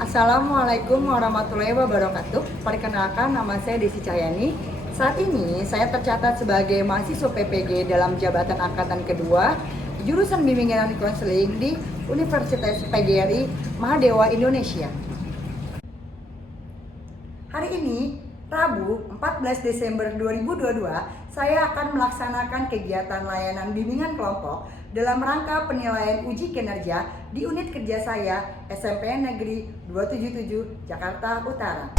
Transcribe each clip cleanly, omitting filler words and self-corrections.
Assalamualaikum warahmatullahi wabarakatuh. Perkenalkan, nama saya Desi Cahyani. Saat ini saya tercatat sebagai mahasiswa PPG dalam jabatan angkatan kedua jurusan bimbingan dan konseling di Universitas PGRI Mahadewa Indonesia. Hari ini, Rabu 14 Desember 2022, saya akan melaksanakan kegiatan layanan bimbingan kelompok dalam rangka penilaian uji kinerja di unit kerja saya SMPN Negeri 277 Jakarta Utara.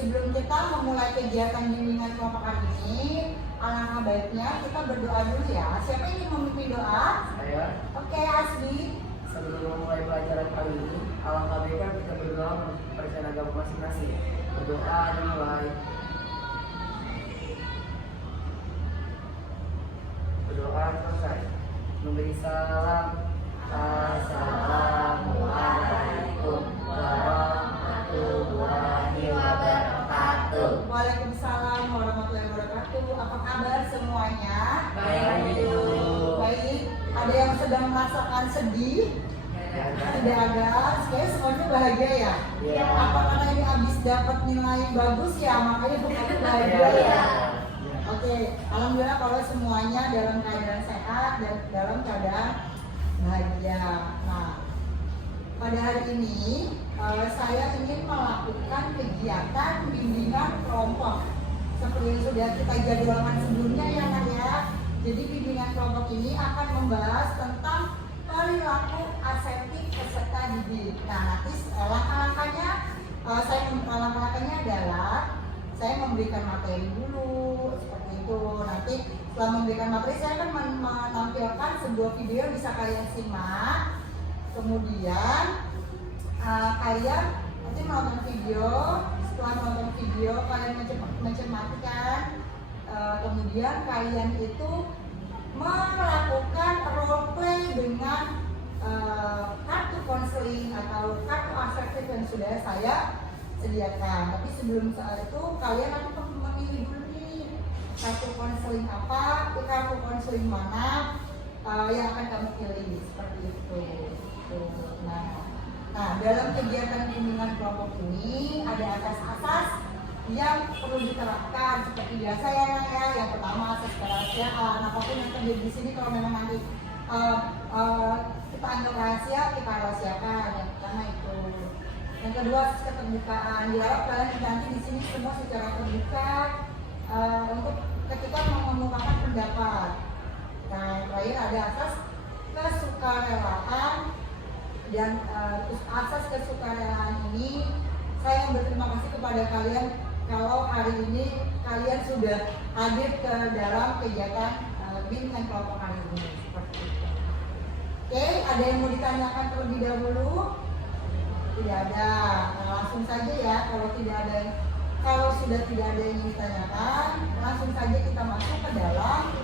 Sebelum kita memulai kegiatan bimbingan kelompok hari ini, alangkah baiknya kita berdoa dulu ya. Siapa yang ingin memimpin doa? Saya. Oke, Asli. Sebelum memulai pelajaran kali ini, alangkah baiknya kita berdoa mempercayai agama masing-masing. Berdoa dimulai. Berdoa selesai. Memberi salam. Assalamualaikum warahmatullahi wabarakatuh. Waalaikumsalam warahmatullahi wabarakatuh. Apa kabar semuanya? Baik. Baik. Ada yang sedang merasakan sedih? Tidak ada. Kayaknya semuanya bahagia ya? Iya. Apa karena ini habis dapat nilai bagus ya, makanya bukannya bahagia ya? Oke, alhamdulillah kalau semuanya dalam keadaan sehat dan dalam keadaan bahagia. Nah, pada hari ini saya ingin melakukan kegiatan bimbingan kelompok seperti yang sudah kita jadwalkan sebelumnya ya Nak ya. Jadi bimbingan kelompok ini akan membahas tentang perilaku asertif peserta didik. Nah, nanti langkah-langkahnya adalah saya memberikan materi dulu seperti itu. Nanti setelah memberikan materi saya akan menampilkan sebuah video yang bisa kalian simak. Kemudian kalian nanti menonton video. Setelah menonton video kalian mencermati kan. Kemudian kalian itu melakukan role play dengan kartu konseling atau kartu asertif yang sudah saya sediakan. Tapi sebelum saat itu kalian akan memilih dulu nih kartu konseling apa, kartu konseling mana yang akan kamu pilih seperti itu. Nah, dalam kegiatan bimbingan kelompok ini ada asas-asas yang perlu diterapkan seperti biasa ya. Yang pertama asas kerahasiaan. Apapun yang terjadi di sini kalau memang nanti kita anggap rahasia, kita rahasiakan. Yang pertama itu. Yang kedua asas keterbukaan. Diharap kalian nanti di sini semua secara terbuka untuk ketika mengemukakan pendapat. Nah, yang terakhir ada asas kesukarelaan. Dan asas kesukarelaan ini saya berterima kasih kepada kalian kalau hari ini kalian sudah hadir ke dalam kegiatan bimbingan kelompok hari ini seperti itu. Oke, ada yang mau ditanyakan terlebih dahulu? Tidak ada. Nah, langsung saja ya. Kalau sudah tidak ada yang ditanyakan, langsung saja kita masuk ke dalam.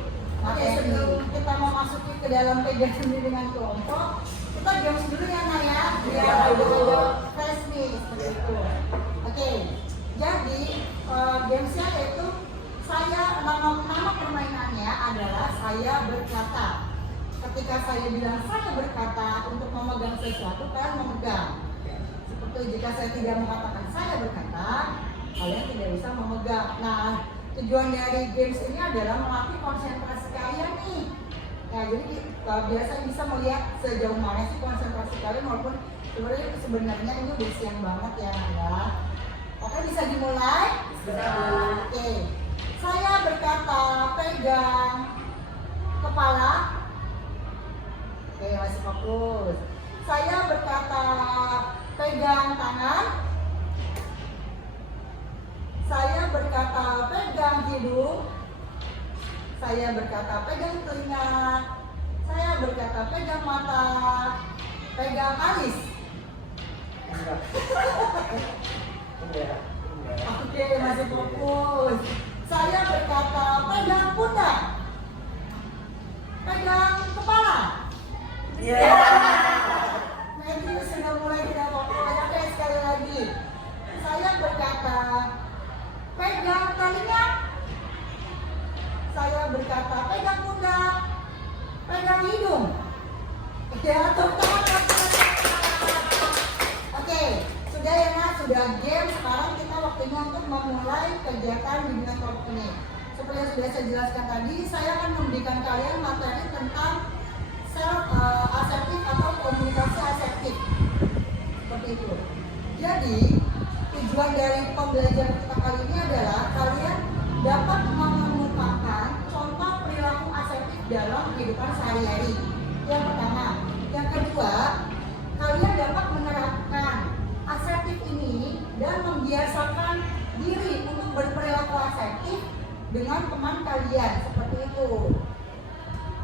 Sebelum kita mau masuk ke dalam kegiatan bimbingan kelompok, kita games dulu ya Nak ya, biar ada fresh nih seperti itu. Oke, jadi gamesnya itu nama permainannya adalah saya berkata. Ketika saya bilang saya berkata untuk memegang sesuatu, kalian memegang. Seperti jika saya tidak mengatakan saya berkata, kalian tidak bisa memegang. Nah, tujuan dari games ini adalah melatih konsentrasi kalian nih. Nah, jadi biasa bisa melihat sejauh mana sih konsentrasi kalian, walaupun sebenarnya ini udah siang banget ya. Oke, bisa dimulai? Bisa. Oke. Saya berkata pegang kepala. Oke, masih fokus. Saya berkata pegang tangan. Saya berkata pegang hidung. Saya berkata pegang telinga. Saya berkata, pegang mata, pegang alis. Enggak. Enggak. Oke, masih fokus. Saya berkata, pegang pundak, pegang kepala. Iya. Matthew sudah mulai tidak fokus. Oke, sekali lagi. Saya berkata, pegang telinga. Saya berkata, pegang pundak, pegang hidung. Ya, teman-teman. Oke, sudah ya Nak, sudah game. Sekarang kita waktunya untuk memulai kegiatan bimbingan kelompok ini. Seperti yang sudah saya jelaskan tadi, saya akan memberikan kalian materi tentang self asertif atau komunikasi asertif. Seperti itu. Jadi, tujuan dari pembelajaran kita kali ini adalah kalian dapat mengemukakan contoh perilaku asertif dalam kehidupan sehari-hari. Yang pertama. Yang kedua, kalian dapat menerapkan asertif ini dan membiasakan diri untuk berperilaku asertif dengan teman kalian. Seperti itu.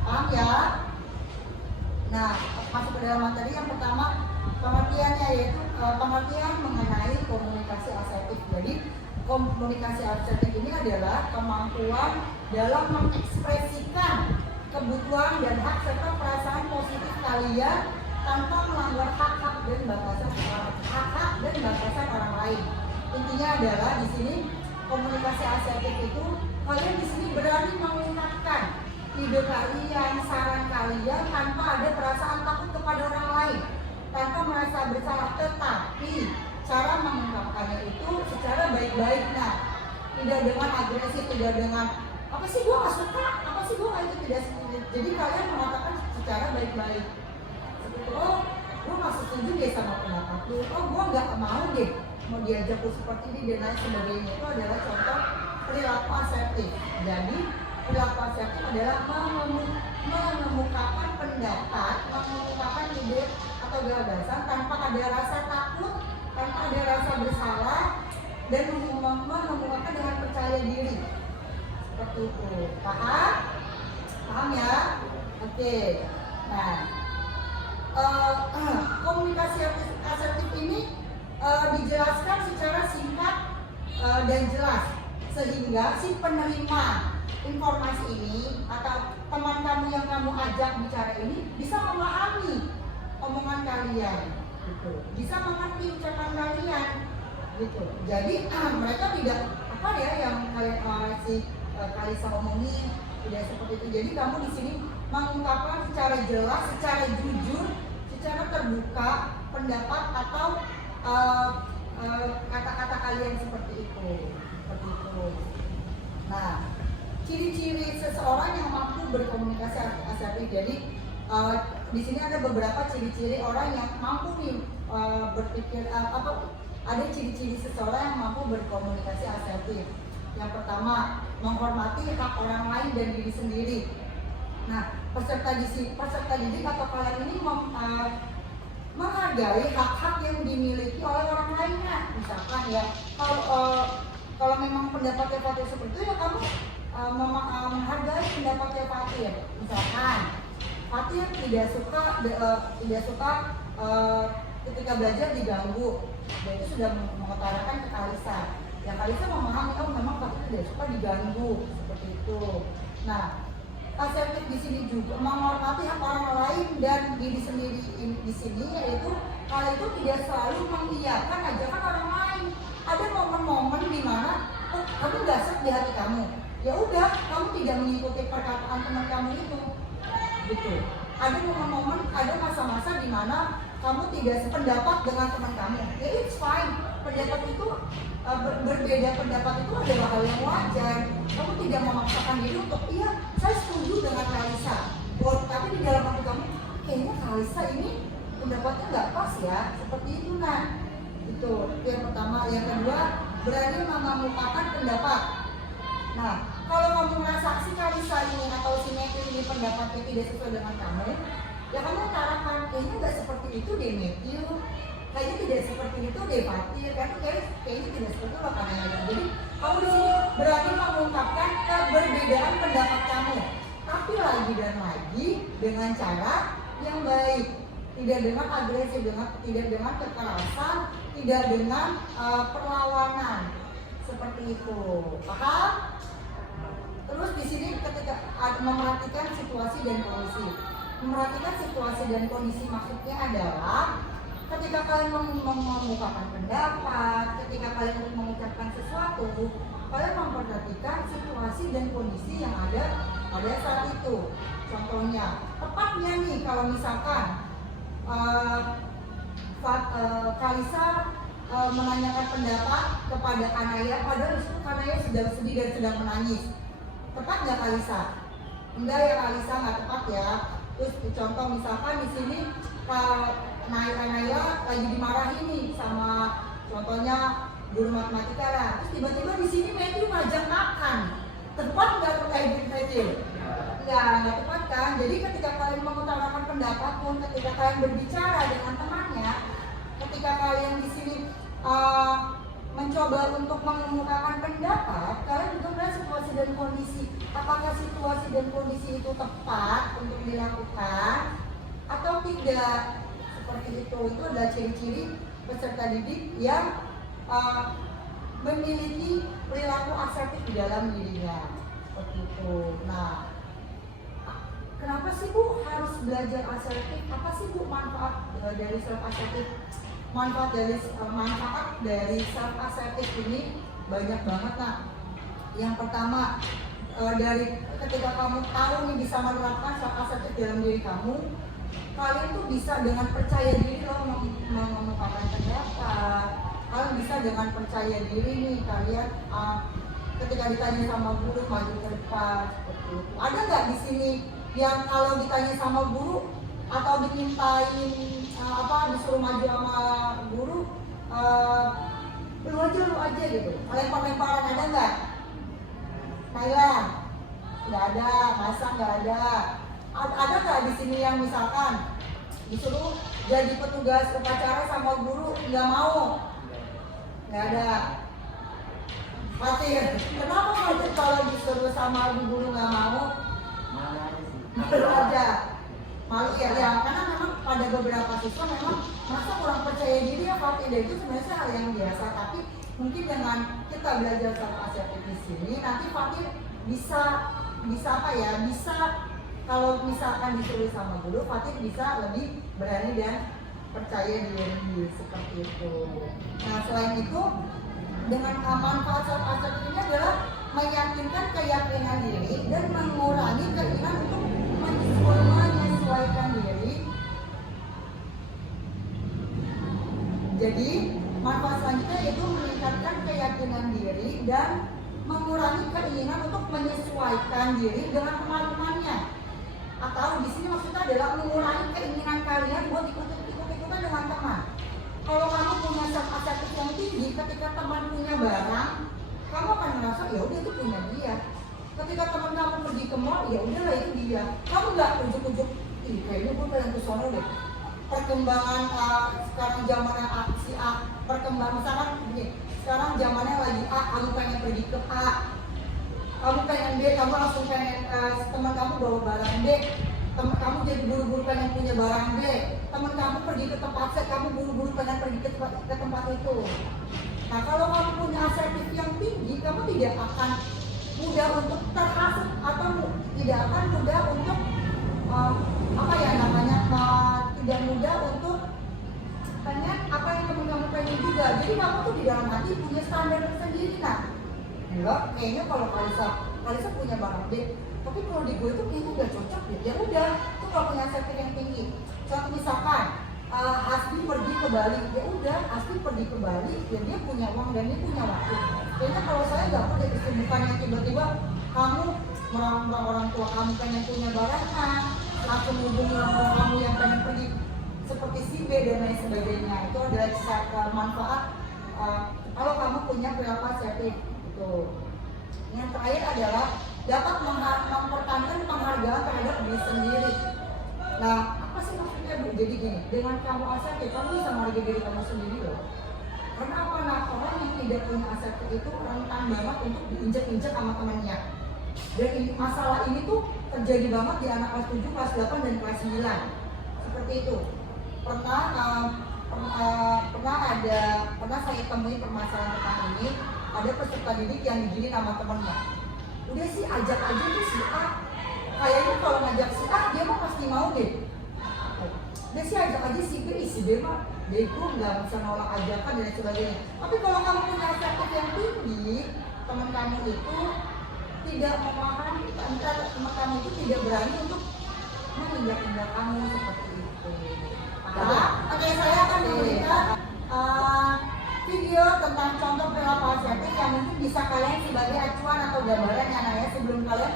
Paham ya? Nah, masuk ke dalam materi yang pertama, pengertiannya yaitu pengertian mengenai komunikasi asertif. Jadi, komunikasi asertif ini adalah kemampuan dalam mengekspresikan kebutuhan dan hak serta perasaan positif kalian tanpa melanggar hak-hak dan batasan orang lain. Intinya adalah di sini komunikasi asertif itu kalian di sini berani mengungkapkan ide kalian, saran kalian tanpa ada perasaan takut kepada orang lain, tanpa merasa bersalah, tetapi cara mengungkapkannya itu secara baik-baik. Nah, tidak dengan agresif, tidak dengan apa sih gua nggak suka, apa sih gua nggak itu, tidak. Jadi kalian mengatakan secara baik-baik. Seperti oh, gua nggak setuju deh sama pendapat lu, oh gua nggak mau deh mau diajak lu seperti ini dan lain sebagainya. Itu adalah contoh perilaku asertif. Jadi perilaku asertif adalah mengemukakan pendapat, mengemukakan ide atau gagasan tanpa ada rasa takut, tanpa ada rasa bersalah, dan mengemukakan dengan percaya diri. Seperti itu. Paham? Paham ya? Oke. Nah, komunikasi asertif ini dijelaskan secara singkat dan jelas sehingga si penerima informasi ini atau teman kamu yang kamu ajak bicara ini bisa memahami omongan kalian, gitu. Bisa mengerti ucapan kalian, gitu. Jadi mereka tidak apa ya yang kalian si Kalisa omongin tidak seperti itu. Jadi kamu di sini mengungkapkan secara jelas, secara jujur, secara terbuka pendapat atau kata-kata kalian seperti itu. Seperti itu. Nah, ciri-ciri seseorang yang mampu berkomunikasi asertif. Jadi di sini ada beberapa ciri-ciri orang yang mampu nih berpikir ada ciri-ciri seseorang yang mampu berkomunikasi asertif. Yang pertama, menghormati hak orang lain dan diri sendiri. Nah, peserta didik atau kalian ini menghargai hak-hak yang dimiliki oleh orang lainnya. Misalkan ya, kalau memang pendapatnya Fatir seperti itu ya kamu menghargai pendapatnya Fatir. Misalkan Fatir tidak suka ketika belajar diganggu, dan itu sudah mengutarakan ke Kalisa. Ya Kalisa memahami, oh memang Fatir tidak suka diganggu seperti itu. Nah, asertif di sini juga menghormati hak orang lain dan diri sendiri di sini, yaitu hal itu tidak selalu mengiyakan ajakan orang lain. Ada momen-momen di mana kamu nggak set di hati kamu, ya udah kamu tidak mengikuti perkataan teman kamu itu, gitu. Ada momen-momen, ada masa-masa di mana kamu tidak sependapat dengan teman kamu, ya it's fine. Pendapat itu berbeda pendapat itu adalah hal yang wajar. Kamu tidak memaksakan diri untuk iya saya setuju dengan Kalisa, tapi di dalam hati kamu kayaknya Kalisa ini pendapatnya nggak pas ya, seperti itu. Nah, itu yang pertama. Yang kedua, berani mengemukakan pendapat. Nah, kalau kamu merasa si Kalisa ini atau si Matthew ini pendapatnya tidak sesuai dengan kamu, ya kamu utarakan, kayaknya nggak seperti itu deh Matthew, kayaknya tidak seperti itu deh Fatir, kayaknya tidak seperti itu loh karena. Jadi kamu di sini berani mengungkapkan keberbedaan pendapat kamu. Tapi lagi dan lagi dengan cara yang baik, tidak dengan agresif, tidak dengan kekerasan, tidak dengan perlawanan seperti itu. Paham? Terus di sini ketika memerhatikan situasi dan kondisi. Memperhatikan situasi dan kondisi maksudnya adalah ketika kalian mengemukakan pendapat, ketika kalian mengucapkan sesuatu, kalian memperhatikan situasi dan kondisi yang ada pada saat itu. Contohnya, tepatnya nih kalau misalkan Kalisa menanyakan pendapat kepada Kanaya, padahal itu Kanaya sedang sedih dan sedang menangis. Tepat nggak Kalisa? Enggak ya Kalisa, nggak tepat ya. Terus contoh misalkan di sini Kanaya lagi dimarahi nih sama contohnya guru matematika lah. Terus tiba-tiba di sini Matthew ngajak makan. Tepat nggak terkait Matthew? Nggak tepat kan? Jadi ketika kalian mengutarakan pendapat pun, ketika kalian berbicara dengan temannya, ketika kalian di sini mencoba untuk mengemukakan pendapat, kalian juga melihat situasi dan kondisi. Apakah situasi dan kondisi itu tepat untuk dilakukan atau tidak? Seperti itu adalah ciri-ciri peserta didik yang memiliki perilaku asertif di dalam dirinya. Seperti itu. Nah, kenapa sih Bu harus belajar asertif? Apa sih Bu manfaat dari self asertif? Manfaat dari self asertif ini banyak banget. Nah, yang pertama dari ketika kamu tahu nih bisa menerapkan self asertif dalam diri kamu, kalian tuh bisa dengan percaya diri loh mengemukakan pendapat. Kalian bisa dengan percaya diri nih kalian ketika ditanya sama guru maju ke depan seperti itu. Ada nggak di sini yang kalau ditanya sama guru atau dimintain disuruh maju sama guru, lu aja gitu, lempar-lemparan, ada nggak? Thailand nggak ada, masa nggak ada. Ada nggak di sini yang misalkan disuruh jadi petugas upacara sama guru nggak mau? Nggak ada. Fatir, kenapa Fatir kalau disuruh sama guru nggak mau? Malu aja. Malu ya, karena memang pada beberapa siswa memang merasa kurang percaya diri ya Fatir. Dan itu sebenarnya hal yang biasa, tapi mungkin dengan kita belajar self asertif di sini, nanti Fatir bisa kalau misalkan disuruh sama guru, Fatir bisa lebih berani dan percaya diri seperti itu. Nah, selain itu, dengan manfaat self asertif ini adalah meyakinkan keyakinan diri dan mengurangi keinginan untuk menyesuaikan diri. Jadi, manfaat selanjutnya yaitu meningkatkan keyakinan diri dan mengurangi keinginan untuk menyesuaikan diri dengan teman-temannya. Atau di sini maksudnya adalah mengurangi keinginan kalian buat ikut-ikutan dengan teman. Kalau kamu punya self asertif yang tinggi, ketika teman punya barang, kamu akan merasa ya udah itu punya dia. Ketika teman kamu pergi ke mall, ya udahlah itu dia. Kamu nggak ujuk-ujuk, kayaknya gue pengen ke sono deh. Perkembangan sekarang zamannya si A, perkembangan misalkan begini, sekarang zamannya lagi A, kamu pengen pergi ke A. Kamu pengen B, kamu langsung pengen teman kamu bawa barang B. Teman kamu jadi buru-buru pengen punya barang B. Teman kamu pergi ke tempat C, kamu buru-buru pengen pergi ke tempat itu. Nah, kalau kamu punya asertif yang tinggi, kamu tidak akan mudah untuk terhasut atau tidak akan mudah untuk tidak mudah untuk pengen apa yang teman kamu pengen juga. Jadi kamu tuh di dalam hati punya standar tersendiri. Nah, enggak, kayaknya kalau Kalisa punya barang B, tapi kalau di gue itu kayaknya gak cocok deh. Ya udah, itu kalau punya asertif yang tinggi. Contoh misalkan Asli pergi ke Bali, ya udah Asli pergi ke Bali, ya dia punya uang dan dia punya waktu. Kayaknya kalau saya nggak punya kesibukan yang tiba-tiba kamu merang-merang orang tua kamu pengen punya barang A, langsung hubungi orang kamu yang pengen pergi seperti si B dan lain sebagainya. Itu adalah manfaat kalau kamu punya perilaku asertif. Gitu. Yang terakhir adalah dapat mempertahankan penghargaan terhadap diri sendiri. Nah, apa sih maksudnya Bu? Jadi gini, dengan kamu asertif, kamu bisa menghargai diri kamu sendiri loh. Karena apa? Nah, orang yang tidak punya asertif itu rentan banget untuk diinjak-injak sama temannya. Dan ini, masalah ini tuh terjadi banget di anak kelas 7, kelas 8, dan kelas 9. Seperti itu. Pernah saya temui permasalahan tentang ini. Ada peserta didik yang digini sama temennya. Udah sih ajak aja tuh si A. Kayaknya kalau ngajak si A dia mah pasti mau deh. Udah sih ajak aja si B, si B mah bego nggak bisa nolak ajakan dan sebagainya. Tapi kalau kamu punya asertif yang tinggi, teman kamu itu tidak memahami, entah teman kamu itu tidak berani untuk menginjak-injak kamu seperti itu. Oke, saya akan memberikan video tentang contoh perilaku asertif yang mungkin bisa kalian sebagai acuan atau gambaran ya Naya sebelum kalian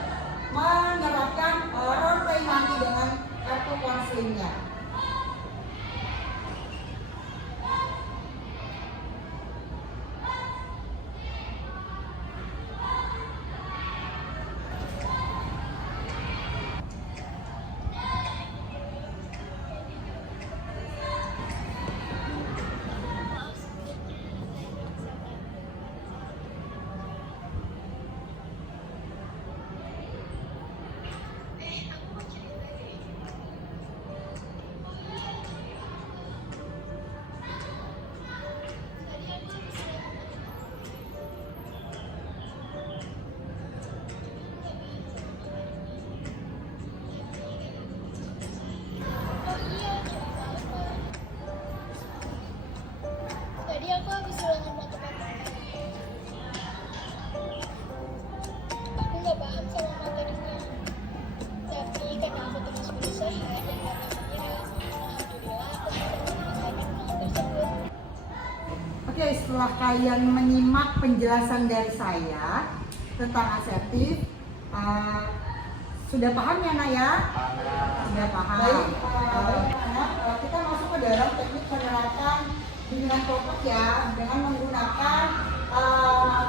menerapkan role play nanti dengan kartu konselingnya. Tadi aku habis ulangan matematika. Aku nggak paham sama materinya. Tapi karena aku terus berusaha dan gak menyerah, alhamdulillah aku bisa menyelesaikan ulangan tersebut. Oke, setelah kalian menyimak penjelasan dari saya tentang asertif, sudah paham ya Naya? Sudah paham. Baik, anak-anak, kita masuk ke dalam teknik penerapan bimbingan kelompok ya, dengan menggunakan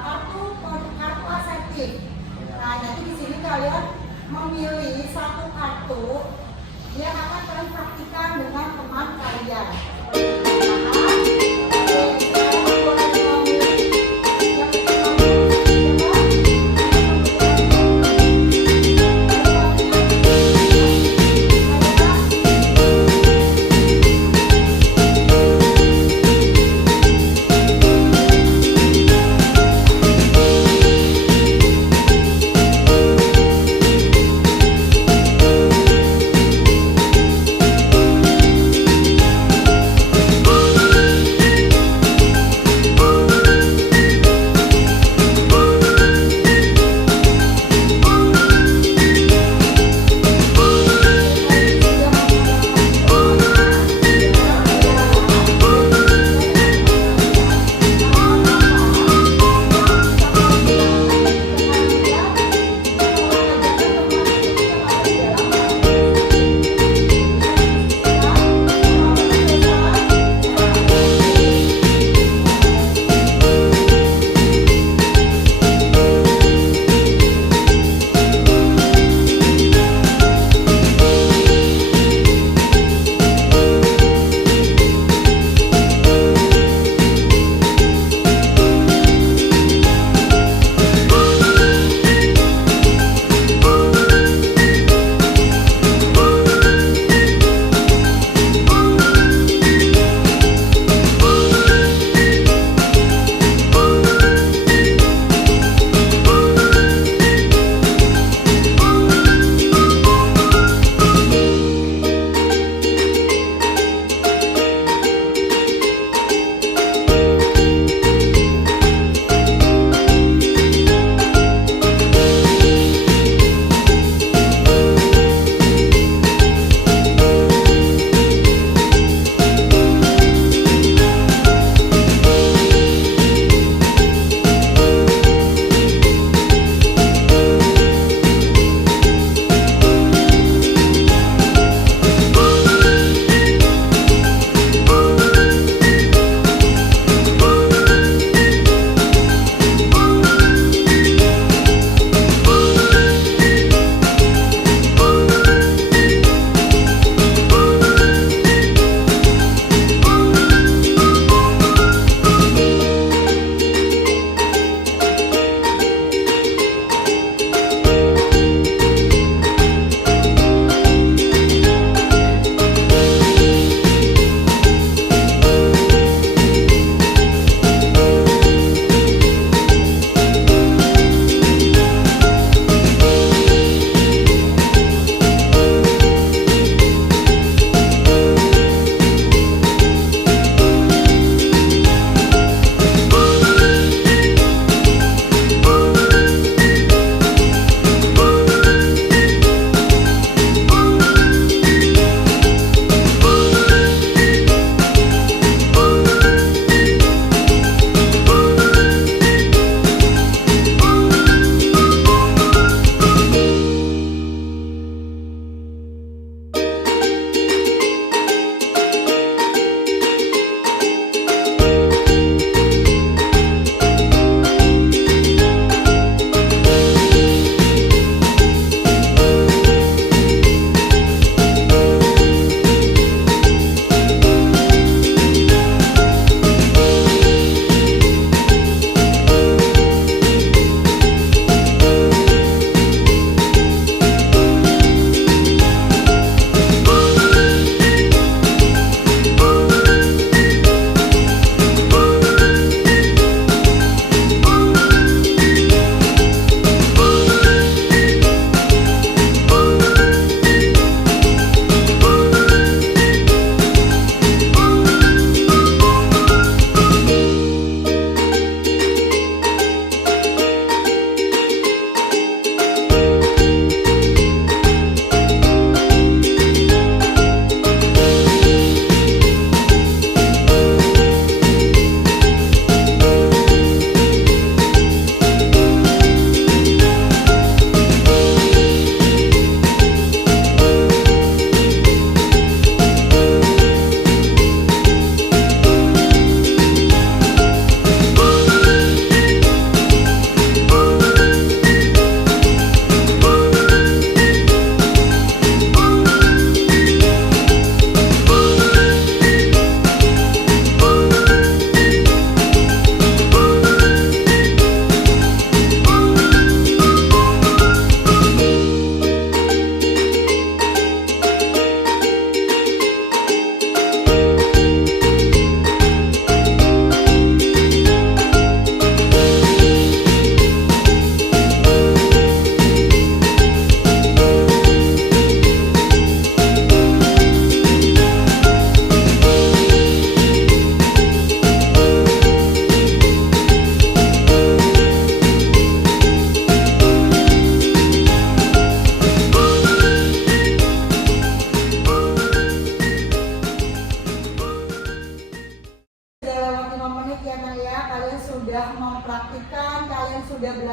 kartu asertif. Nah, nanti di sini kalian memilih satu kartu yang akan kalian praktikkan dengan teman kalian.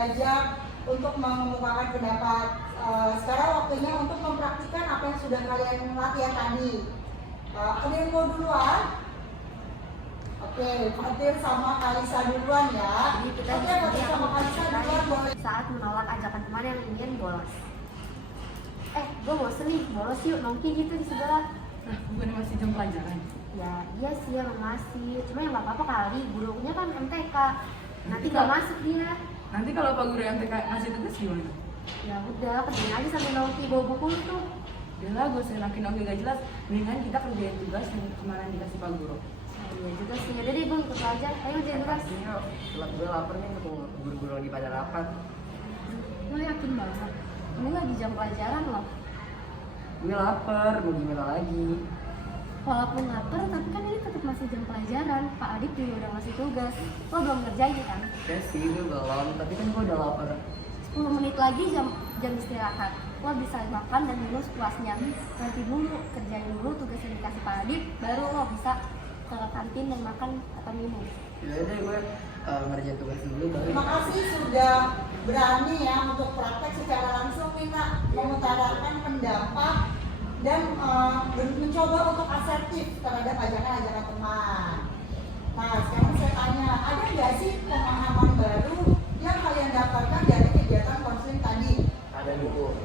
diajak untuk mengemukakan pendapat. Sekarang waktunya untuk mempraktikkan apa yang sudah kalian latihan tadi. Ada yang mau duluan? Oke, Fatir sama Kalisa duluan ya. Jadi kita Oke, Fatir sama Kalisa duluan boleh. saat menolak ajakan teman yang ingin bolos. Gue bosen nih, bolos yuk nongki gitu di sebelah. Nah, bukan masih jam pelajaran. Ya iya sih emang masih, cuma yang gak apa-apa kali, gurunya kan MTK. Nanti gak masuk dia. Nanti kalau Pak Guru yang ngasih tugas gimana? Ya udah, kerjain aja sambil nongki bawa buku lu tuh. Udah lah, gue semakin oke gak jelas. Mendingan kita kerjain tugas yang kemarin dikasih Pak Guru. Nah, iya juga sih, yaudah deh gue ikut lo aja. Ayo kerjain tugas. Gue lapar nih, guru-guru lagi pada rapat. Lo yakin banget? Ini lagi jam pelajaran loh. Gue lapar, mau gimana lagi? Walaupun lapar, tapi kan ini tetap masih jam pelajaran. Pak Adip juga udah ngasih tugas. Lo belum ngerjain kan? Ya sih, gue belum, tapi kan gue udah lapar. 10 menit lagi jam istirahat. Lo bisa makan dan minum sepuasnya. Nanti dulu, kerjain dulu tugas yang dikasih Pak Adip, baru lo bisa ke kantin dan makan atau minum. Ya udah, gue ngerjain tugas dulu baru. Terima kasih sudah berani ya untuk praktek secara langsung nih Nak, mengutarakan pendapat dan mencoba untuk asertif terhadap ajakan-ajakan teman. Nah sekarang saya tanya, ada nggak sih pemahaman baru yang kalian dapatkan dari kegiatan konseling tadi? Ada buku.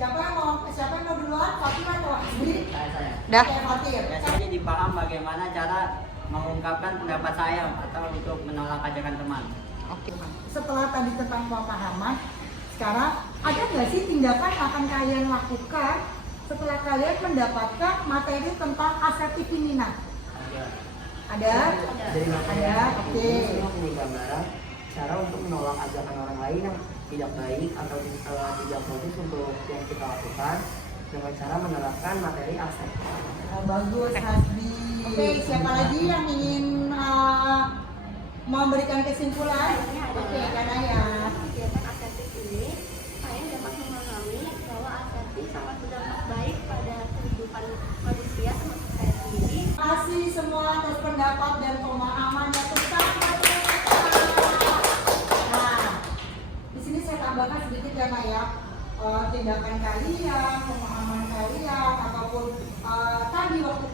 Siapa yang mau duluan? Fatir atau Hasbi? Saya. Dah. Oke, Fatir. Ya, saya jadi paham bagaimana cara mengungkapkan pendapat saya atau untuk menolak ajakan teman. Oke. Setelah tadi tentang pemahaman, sekarang ada nggak sih tindakan yang akan kalian lakukan setelah kalian mendapatkan materi tentang asertif ini? Nah, ada? Dari materi Ada, ini, oke. semua punya gambaran cara untuk menolak ajakan orang lain yang tidak baik atau tidak bagus untuk yang kita lakukan dengan cara menerapkan materi aset. Oh, bagus, Hasbi. Oke, siapa lagi yang ingin memberikan kesimpulan? Oke, Kanaya. Kegiatan asertif ini, saya dapat memahami bahwa asertif sangat berdampak baik pada kehidupan manusia termasuk saya sendiri. Terima kasih semua atas pendapat dan pemahaman yang tentang di sini saya tambahkan sedikit ya Naya, tindakan kalian, pemahaman kalian, ataupun tadi waktu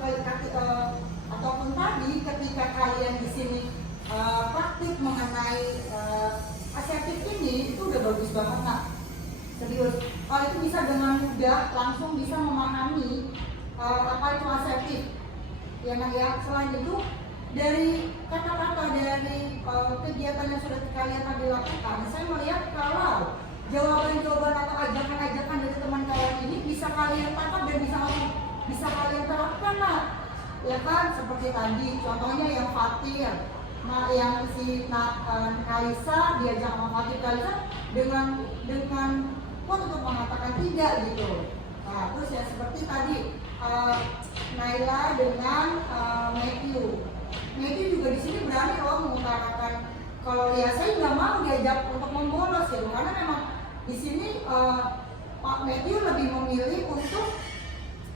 ataupun tadi ketika kalian di sini praktik mengenai asertif ini itu udah bagus banget Nak. Serius, kalau itu bisa dengan mudah langsung bisa memahami apa itu asertif. Ya Nak ya, selain itu dari kata-kata dari kegiatan yang sudah kalian tadi lakukan, saya melihat kalau jawaban-jawaban atau ajakan-ajakan dari teman kalian ini bisa kalian tangkap dan bisa kalian terapkan Nak. Ya kan, seperti tadi contohnya yang Fatir, nah yang si Kalisa diajak sama Fatir Kalisa dengan kuat untuk mengatakan tidak gitu. Nah terus ya seperti tadi Naila dengan Matthew juga di sini berani loh mengutarakan kalau ya saya nggak mau diajak untuk membolos ya karena memang di sini Pak Matthew lebih memilih untuk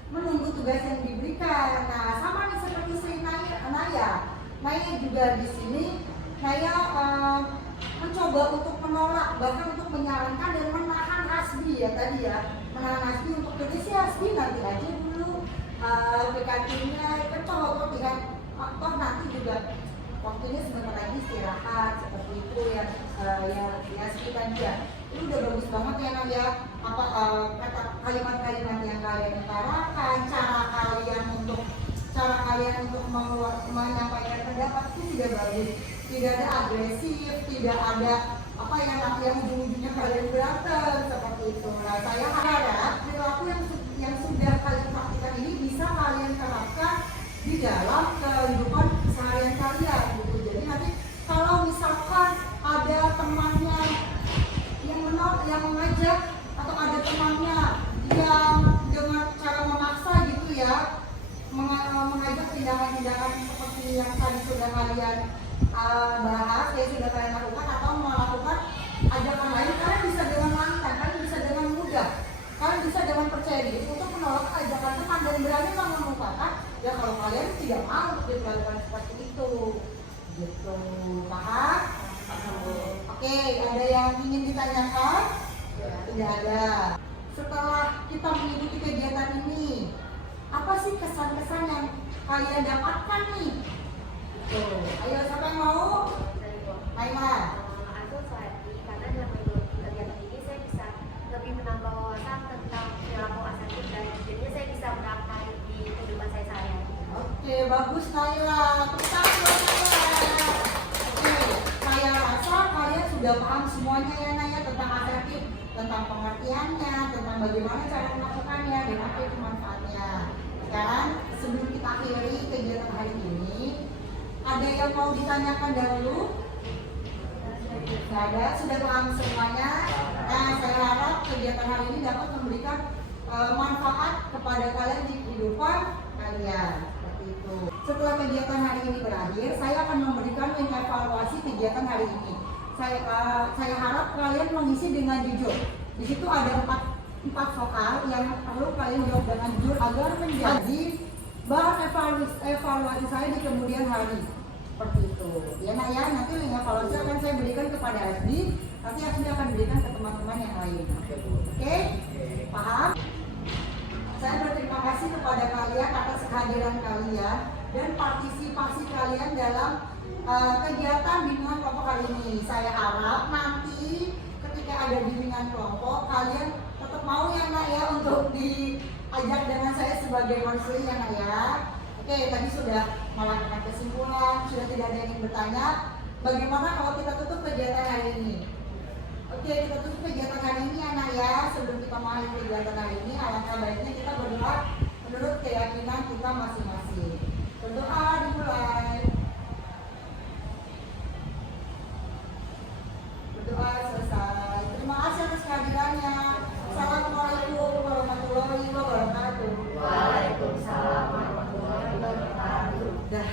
menunggu tugas yang diberikan. Nah sama nih seperti si Naya juga di sini Naya mencoba untuk menolak bahkan untuk menyarankan dan menahan Hasbi ya tadi ya menahan Hasbi untuk jadi si Hasbi nanti aja dulu ke kantinnya kan kalau tinggal toh nanti juga waktunya sebentar lagi istirahat seperti itu yang Hasbi tadi ya itu udah bagus banget ya Naya apa kata kalimat-kalimat yang kalian utarakan cara kalian untuk menyampaikan pendapat itu tidak bagus, tidak ada agresif, tidak ada apa yang ujung-ujungnya kalian berantem seperti itu. Nah saya harap perilaku yang sudah kalian praktikkan ini bisa kalian terapkan di dalam kehidupan seharian kalian gitu. Jadi nanti kalau misalkan ada temannya yang mengajak atau ada temannya yang dengan cara memaksa gitu ya mengajak tindakan-tindakan seperti yang tadi sudah kalian bahas ya sudah kalian lakukan atau melakukan ajakan lain kalian bisa dengan lancar, kalian bisa dengan mudah, kalian bisa dengan percaya diri untuk menolak ajakan teman dan berani mengemukakan ya kalau kalian tidak mau dilakukan seperti itu gitu paham? Oke, ada yang ingin ditanyakan? Tidak ada. Setelah kita mengikuti kegiatan ini, apa sih kesan-kesan yang kalian dapatkan nih? Tuh, ayo siapa yang mau? Naila. Aku Suhadi, karena dalam mengikuti kegiatan ini saya bisa lebih menambah wawasan tentang perilaku asertif dan jadinya saya bisa menerapkan di kehidupan saya sehari-hari. Oke, bagus Naila. Tepuk tangan buat Naila. Oke, saya rasa kalian sudah paham semuanya ya Naya tentang asertif, tentang pengertiannya, tentang bagaimana cara melakukannya dan apa itu manfaatnya. Sekarang sebelum kita akhiri kegiatan hari ini, ada yang mau ditanyakan dahulu? Tidak ada, sudah paham semuanya. Nah, saya harap kegiatan hari ini dapat memberikan manfaat kepada kalian di kehidupan kalian. Seperti itu. Setelah kegiatan hari ini berakhir, saya akan memberikan evaluasi kegiatan hari ini. Saya harap kalian mengisi dengan jujur. Di situ ada empat soal yang perlu kalian jawab dengan jujur agar menjadi bahan evaluasi saya di kemudian hari. Seperti itu. Ya Nak ya, nanti link evaluasi akan saya berikan kepada Asdi, nanti Asdi akan berikan ke teman-teman yang lain. Oke? Paham? Saya berterima kasih kepada kalian atas kehadiran kalian dan partisipasi kalian dalam kegiatan bimbingan kelompok kali ini. Saya harap nanti ketika ada bimbingan kelompok kalian tetap mau ya Nak ya untuk diajak dengan saya sebagai konselor ya Nak ya. Oke, tadi sudah melakukan kesimpulan, sudah tidak ada yang ingin bertanya. Bagaimana kalau kita tutup kegiatan hari ini? Oke, kita tutup kegiatan hari ini anak ya. Sebelum kita mengakhiri kegiatan hari ini, alangkah baiknya kita berdoa menurut keyakinan kita masing-masing. Berdoa dimulai. Berdoa selesai. Terima kasih atas kehadirannya. Assalamualaikum warahmatullahi wabarakatuh. Waalaikumsalam warahmatullahi wabarakatuh. Dah.